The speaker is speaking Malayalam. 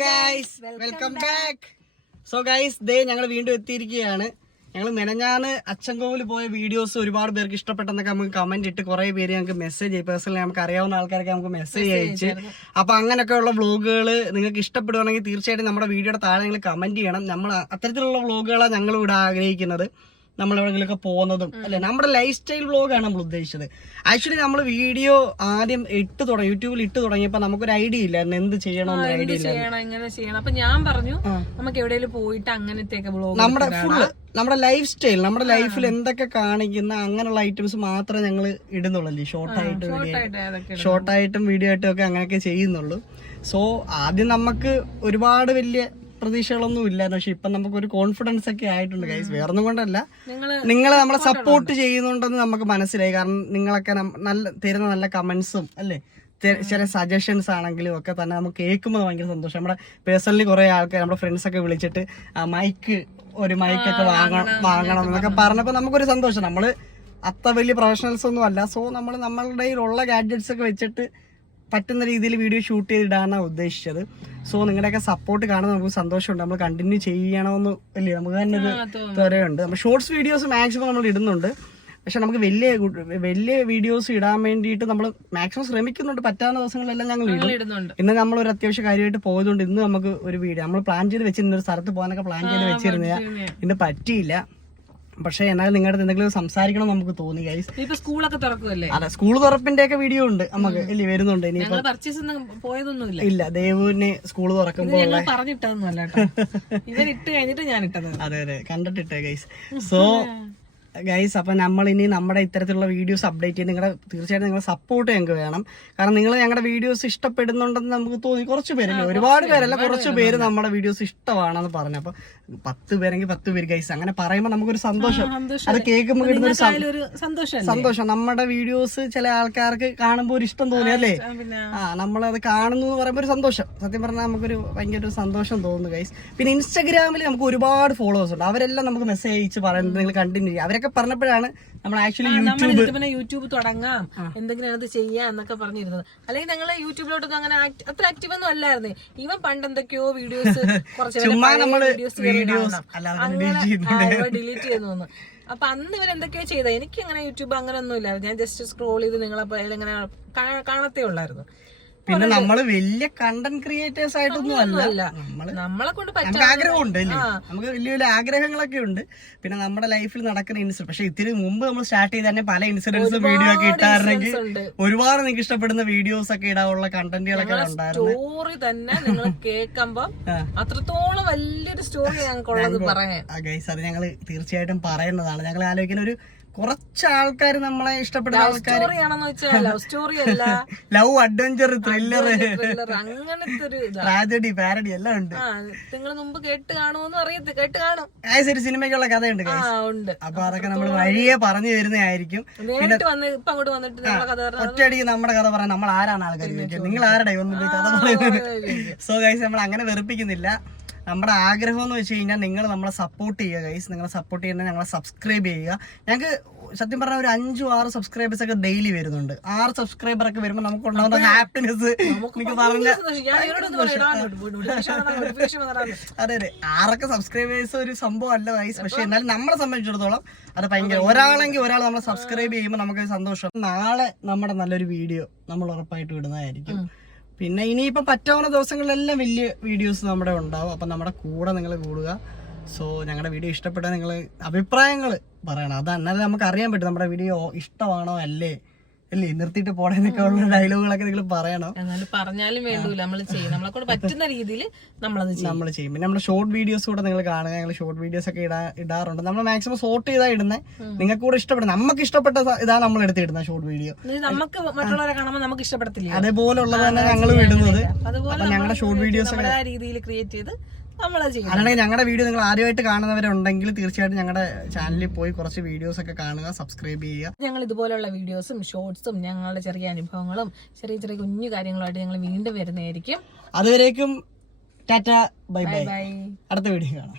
Guys welcome back. So guys ദേ ഞങ്ങൾ വീണ്ടും എത്തിയിരിക്കുകയാണ്. ഞങ്ങൾ മെനഞ്ഞാന്ന് അച്ചൻകോവിൽ പോയ വീഡിയോസ് ഒരുപാട് പേർക്ക് ഇഷ്ടപ്പെട്ടെന്നൊക്കെ നമുക്ക് കമന്റ് ഇട്ട് കുറെ പേര് ഞങ്ങൾക്ക് മെസ്സേജ് പേഴ്സണലി നമുക്ക് അറിയാവുന്ന ആൾക്കാരൊക്കെ നമുക്ക് മെസ്സേജ് അയച്ച്. അപ്പൊ അങ്ങനെയൊക്കെയുള്ള വ്ളോഗുകൾ നിങ്ങൾക്ക് ഇഷ്ടപ്പെടുവാണെങ്കിൽ തീർച്ചയായിട്ടും നമ്മുടെ വീഡിയോയുടെ താഴെ നിങ്ങൾ കമന്റ് ചെയ്യണം. നമ്മൾ അത്തരത്തിലുള്ള വ്ളോഗുകളാണ് ഞങ്ങൾ ഇവിടെ ആഗ്രഹിക്കുന്നത്. നമ്മൾ എവിടെയെങ്കിലുമൊക്കെ പോകുന്നതും അല്ലെ, നമ്മുടെ ലൈഫ് സ്റ്റൈൽ വ്ളോഗാണ് നമ്മൾ ഉദ്ദേശിച്ചത്. ആക്ച്വലി നമ്മൾ വീഡിയോ ആദ്യം യൂട്യൂബിൽ ഇട്ട് തുടങ്ങിയപ്പോ നമുക്കൊരു ഐഡിയ ഇല്ല എന്ത് ചെയ്യണമെന്ന് ഐഡിയ ഇല്ല. അപ്പൊ ഞാൻ പറഞ്ഞു നമുക്ക് എവിടെയെങ്കിലും പോയിട്ട് അങ്ങനത്തെ നമ്മുടെ ഫുള്ള് നമ്മുടെ ലൈഫ് സ്റ്റൈൽ, നമ്മുടെ ലൈഫിൽ എന്തൊക്കെ കാണിക്കുന്ന അങ്ങനെയുള്ള ഐറ്റംസ് മാത്രമേ ഞങ്ങൾ ഇടുന്നുള്ളൂ. ഷോർട്ടായിട്ടും വീഡിയോ ആയിട്ടും ഒക്കെ അങ്ങനെയൊക്കെ ചെയ്യുന്നുള്ളൂ. സോ ആദ്യം നമുക്ക് ഒരുപാട് വലിയ പ്രതീക്ഷകളൊന്നും ഇല്ലായിരുന്നു. പക്ഷെ ഇപ്പൊ നമുക്കൊരു കോൺഫിഡൻസ് ഒക്കെ ആയിട്ടുണ്ട് ഗൈസ്. വേറൊന്നും കൊണ്ടല്ല, നിങ്ങൾ നമ്മളെ സപ്പോർട്ട് ചെയ്യുന്നുണ്ടെന്ന് നമുക്ക് മനസ്സിലായി. കാരണം നിങ്ങളൊക്കെ തരുന്ന നല്ല കമന്റ്സും അല്ലേ, ചില സജഷൻസ് ആണെങ്കിലും ഒക്കെ തന്നെ നമുക്ക് കേൾക്കുമ്പോൾ ഭയങ്കര സന്തോഷം. നമ്മുടെ പേഴ്സണലി കുറെ ആൾക്കാർ നമ്മുടെ ഫ്രണ്ട്സ് ഒക്കെ വിളിച്ചിട്ട് ഒരു മൈക്കൊക്കെ വാങ്ങണം എന്നൊക്കെ പറഞ്ഞപ്പോൾ നമുക്കൊരു സന്തോഷം. നമ്മള് അത്ര വലിയ പ്രൊഫഷണൽസ് ഒന്നും അല്ല. സോ നമ്മൾ നമ്മളുടെ കയ്യിലുള്ള ഗാഡ്ജറ്റ്സ് ഒക്കെ വെച്ചിട്ട് പറ്റുന്ന രീതിയിൽ വീഡിയോ ഷൂട്ട് ചെയ്തിടാനാണ് ഉദ്ദേശിച്ചത്. സോ നിങ്ങളുടെയൊക്കെ സപ്പോർട്ട് കാണുന്നത് നമുക്ക് സന്തോഷമുണ്ട്. നമ്മൾ കണ്ടിന്യൂ ചെയ്യണമെന്ന് അല്ലേ, നമുക്ക് തന്നെ ഒരു ത്വരയുണ്ട്. നമ്മൾ ഷോർട്സ് വീഡിയോസ് മാക്സിമം നമ്മൾ ഇടുന്നുണ്ട്. പക്ഷെ നമുക്ക് വലിയ വീഡിയോസ് ഇടാൻ വേണ്ടിയിട്ട് നമ്മൾ മാക്സിമം ശ്രമിക്കുന്നുണ്ട്. പറ്റാവുന്ന ദിവസങ്ങളിലെല്ലാം ഞങ്ങൾ ഇടുന്നുണ്ട്. ഇന്ന് നമ്മൾ ഒരു അത്യാവശ്യ കാര്യമായിട്ട് പോയതുകൊണ്ട് ഇന്ന് നമുക്ക് ഒരു വീഡിയോ നമ്മൾ പ്ലാൻ ചെയ്ത് വെച്ചിരുന്ന ഒരു സ്ഥലത്ത് പോകാനൊക്കെ പ്ലാൻ ചെയ്ത് വെച്ചിരുന്ന ഇന്ന് പറ്റിയില്ല. പക്ഷെ എന്നാലും നിങ്ങളുടെ എന്തെങ്കിലും സംസാരിക്കണം നമുക്ക് തോന്നി ഗൈസ്. സ്കൂളൊക്കെ തുറക്കുമല്ലേ? അതെ, സ്കൂൾ തുറപ്പിന്റെ ഒക്കെ വീഡിയോ ഉണ്ട് നമുക്ക് ഇല്ലേ, വരുന്നുണ്ട്. പോയതൊന്നുമില്ല. ഇല്ല, ദേവുവിനെ സ്കൂൾ തുറക്കുമ്പോൾ പറഞ്ഞിട്ടൊന്നുമല്ല, ഇവരിട്ട് കഴിഞ്ഞിട്ട് ഞാൻ ഇട്ടത്. അതെ കണ്ടിട്ടിട്ടേ ഗൈസ്. സോ ഗൈസ്, അപ്പൊ നമ്മൾ ഇനി നമ്മുടെ ഇത്തരത്തിലുള്ള വീഡിയോസ് അപ്ഡേറ്റ് ചെയ്ത് തീർച്ചയായിട്ടും നിങ്ങളെ സപ്പോർട്ട് ഞങ്ങൾക്ക് വേണം. കാരണം നിങ്ങൾ ഞങ്ങളുടെ വീഡിയോസ് ഇഷ്ടപ്പെടുന്നുണ്ടെന്ന് നമുക്ക് തോന്നി. കുറച്ച് പേരല്ലേ, ഒരുപാട് പേരല്ല, കുറച്ച് പേര് നമ്മുടെ വീഡിയോസ് ഇഷ്ടമാണെന്ന് പറഞ്ഞു. അപ്പൊ 10 പേരെങ്കിൽ 10 പേര് ഗൈസ് അങ്ങനെ പറയുമ്പോൾ നമുക്കൊരു സന്തോഷം. അത് കേൾക്കുമ്പോൾ കിട്ടുന്ന ഒരു സന്തോഷം. നമ്മുടെ വീഡിയോസ് ചില ആൾക്കാർക്ക് കാണുമ്പോൾ ഒരു ഇഷ്ടം തോന്നി അല്ലേ, നമ്മളത് കാണുന്നു എന്ന് പറയുമ്പോൾ ഒരു സന്തോഷം. സത്യം പറഞ്ഞാൽ നമുക്കൊരു ഭയങ്കര ഒരു സന്തോഷം തോന്നുന്നു ഗൈസ്. പിന്നെ ഇൻസ്റ്റാഗ്രാമിൽ നമുക്ക് ഒരുപാട് ഫോളോവേഴ്സ് ഉണ്ട്. അവരെല്ലാം നമുക്ക് മെസ്സേജ് അയച്ച് പറയുന്നത് നിങ്ങൾ കണ്ടിന്യൂ ചെയ്യുക. അവരൊക്കെ പറഞ്ഞപ്പോഴാണ് നമ്മൾ ആക്ച്വലി യൂട്യൂബ് തുടങ്ങാം, എന്തെങ്കിലും അത് ചെയ്യാം എന്നൊക്കെ പറഞ്ഞിരുന്നത്. അല്ലെങ്കിൽ ഞങ്ങള് യൂട്യൂബിലോട്ടൊന്നും അങ്ങനെ അത്ര ആക്റ്റീവ് ഒന്നും അല്ലായിരുന്നേ. ഇവൻ പണ്ട് എന്തൊക്കെയോ വീഡിയോസ് ഡിലീറ്റ് ചെയ്യുന്നു. അപ്പൊ അന്ന് ഇവർ എന്തൊക്കെയോ ചെയ്ത, എനിക്ക് അങ്ങനെ യൂട്യൂബ് അങ്ങനെ ഒന്നും ഇല്ലായിരുന്നു. ഞാൻ ജസ്റ്റ് സ്ക്രോൾ ചെയ്ത് നിങ്ങളെ ഇങ്ങനെ കാണത്തേ ഉള്ളായിരുന്നു. പിന്നെ നമ്മള് വലിയ കണ്ടന്റ് ക്രിയേറ്റേഴ്സ് ആയിട്ടൊന്നും അല്ല. നമ്മളെ കൊണ്ട് ആഗ്രഹമുണ്ട് അല്ലേ, നമുക്ക് വലിയ വലിയ ആഗ്രഹങ്ങളൊക്കെ ഉണ്ട്. പിന്നെ നമ്മുടെ ലൈഫിൽ നടക്കുന്ന ഇൻസിഡന്റ്, പക്ഷെ ഇതിന് മുമ്പ് നമ്മൾ സ്റ്റാർട്ട് ചെയ്ത് തന്നെ പല ഇൻസിഡൻസും വീഡിയോ ഒക്കെ ഇട്ടായിരുന്നെങ്കിൽ ഒരുപാട് നിങ്ങൾക്ക് ഇഷ്ടപ്പെടുന്ന വീഡിയോസ് ഒക്കെ ഇടാനുള്ള കണ്ടന്റുകളൊക്കെ ഉണ്ടായിരുന്നു. സ്റ്റോറി തന്നെ നിങ്ങൾ കേൾക്കുമ്പോ അത്രത്തോളം വലിയൊരു സ്റ്റോറി ഞങ്ങൾക്കുള്ളത് പറയാൻ. അത് ഞങ്ങൾ തീർച്ചയായിട്ടും പറയുന്നതാണ്. ഞങ്ങൾ ആലോചിക്കുന്ന ഒരു കുറച്ച് ആൾക്കാർ നമ്മളെ ഇഷ്ടപ്പെടുന്ന ആൾക്കാർ, ലവ്, അഡ്വഞ്ചർ, ത്രില്ലർ, അങ്ങനത്തെ ഒരു ട്രാജഡി, പാരഡി എല്ലാം ഉണ്ട്. നിങ്ങൾ മുമ്പ് കേട്ട് കാണുമെന്ന് അറിയത്തില്ല, കേട്ട് കാണും. ഒരു സിനിമയ്ക്കുള്ള കഥയുണ്ട്. അപ്പൊ അതൊക്കെ നമ്മൾ വഴിയെ പറഞ്ഞു വരുന്നതായിരിക്കും. ഒറ്റയടിക്ക് നമ്മുടെ കഥ പറയാൻ നമ്മൾ ആരാണ് ആൾക്കാർ ചോദിക്കുക, നിങ്ങൾ ആരുടെ ഒന്നും കഥ പറയുന്നത്. സോ ഗൈസ്, നമ്മൾ അങ്ങനെ വെറുപ്പിക്കുന്നില്ല. നമ്മുടെ ആഗ്രഹം എന്ന് വെച്ച് കഴിഞ്ഞാൽ നിങ്ങൾ നമ്മളെ സപ്പോർട്ട് ചെയ്യുക ഗൈസ്. നിങ്ങളെ സപ്പോർട്ട് ചെയ്യുന്നത് ഞങ്ങളെ സബ്സ്ക്രൈബ് ചെയ്യുക. ഞങ്ങൾക്ക് സത്യം പറഞ്ഞാൽ ഒരു 5-6 സബ്സ്ക്രൈബേഴ്സ് ഒക്കെ ഡെയിലി വരുന്നുണ്ട്. 6 സബ്സ്ക്രൈബർ ഒക്കെ വരുമ്പോൾ നമുക്ക് ഉണ്ടാകുന്ന ഹാപ്പിനെസ് എനിക്ക് പറഞ്ഞ അതെ 6 സബ്സ്ക്രൈബേഴ്സ് ഒരു സംഭവം അല്ല ഗൈസ്. പക്ഷെ എന്നാലും നമ്മളെ സംബന്ധിച്ചിടത്തോളം അത് ഭയങ്കര, ഒരാളെങ്കിൽ ഒരാൾ നമ്മളെ സബ്സ്ക്രൈബ് ചെയ്യുമ്പോൾ നമുക്ക് സന്തോഷം. നാളെ നമ്മുടെ നല്ലൊരു വീഡിയോ നമ്മൾ ഉറപ്പായിട്ട് വിടുന്നതായിരിക്കും. പിന്നെ ഇനിയിപ്പോൾ പറ്റാവുന്ന ദിവസങ്ങളിലെല്ലാം വലിയ വീഡിയോസ് നമ്മുടെ ഉണ്ടാവും. അപ്പം നമ്മുടെ കൂടെ നിങ്ങൾ കൂടുക. സോ ഞങ്ങളുടെ വീഡിയോ ഇഷ്ടപ്പെട്ടാൽ നിങ്ങൾ അഭിപ്രായങ്ങൾ പറയണം. അത് എന്നാലും നമുക്ക് അറിയാൻ പറ്റും നമ്മുടെ വീഡിയോ ഇഷ്ടമാണോ അല്ലേ നിർത്തിയിട്ട് പോടാനൊക്കെ ഉള്ള ഡയലോഗുകളൊക്കെ നിങ്ങൾ പറയണം. പറഞ്ഞാലും വേണ്ടൂല, നമ്മൾ ചെയ്യും, നമ്മളെ കൊണ്ട് പറ്റുന്ന രീതിയിൽ നമ്മൾ ചെയ്യും. പിന്നെ നമ്മുടെ ഷോർട്ട് വീഡിയോസ് കൂടെ നിങ്ങൾ കാണുക. ഞങ്ങൾ ഷോർട്ട് വീഡിയോസ് ഒക്കെ ഇടാറുണ്ട്. നമ്മൾ മാക്സിമം സോർട്ട് ചെയ്താ ഇടുന്നത്. നിങ്ങൾക്ക് കൂടെ ഇഷ്ടപ്പെടുന്നത്, നമുക്ക് ഇഷ്ടപ്പെട്ട ഇതാണ് നമ്മൾ എടുത്തിടുന്നത് ഷോർട്ട് വീഡിയോ. നമുക്ക് മറ്റുള്ളവരെ കാണുമ്പോൾ നമുക്ക് ഇഷ്ടപ്പെടത്തില്ല, അതേപോലെ ഉള്ളത് തന്നെ ഞങ്ങൾ ഇടുന്നത്. ഞങ്ങളുടെ ഷോർട്ട് വീഡിയോസ് രീതിയിൽ ക്രിയേറ്റ് ചെയ്ത് അല്ലെങ്കിൽ ഞങ്ങളുടെ വീഡിയോ നിങ്ങൾ ആദ്യമായിട്ട് കാണുന്നവരുണ്ടെങ്കിൽ തീർച്ചയായിട്ടും ഞങ്ങളുടെ ചാനലിൽ പോയി കുറച്ച് വീഡിയോസ് ഒക്കെ കാണുക, സബ്സ്ക്രൈബ് ചെയ്യുക. ഞങ്ങൾ ഇതുപോലുള്ള വീഡിയോസും ഷോർട്സും ഞങ്ങളുടെ ചെറിയ അനുഭവങ്ങളും ചെറിയ ചെറിയ കുഞ്ഞു കാര്യങ്ങളുമായിട്ട് ഞങ്ങൾ വീണ്ടും വരുന്നതായിരിക്കും. അതുവരേക്കും ടാറ്റ, ബൈ ബൈ. അടുത്ത വീഡിയോ കാണാം.